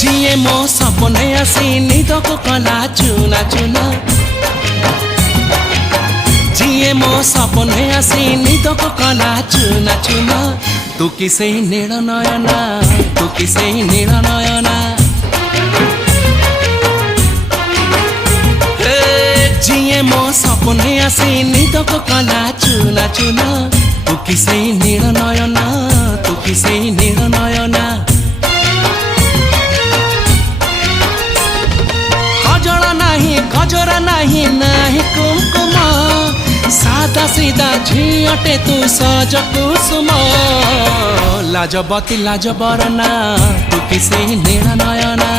जिए मो सपने आसी निद को कला चुना चुना जिए मो सपने आसी निद को कला चुना चुना तू किसे नील नयना तू किसे नील नयना जिए मो सपने आसी निद को कला चुना चुना तू किसे नील नयना तू किसे नील नयना खजरा नहीं नहीं कुमकुम सादा सीधा झीटे तू सज कुसुम लाजबती लाज बरना तू किसे नील नयना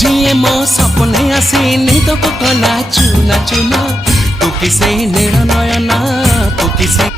जिए मो सपने आसी निद को कला चुना चुना तू किसे नील नयना तू किसे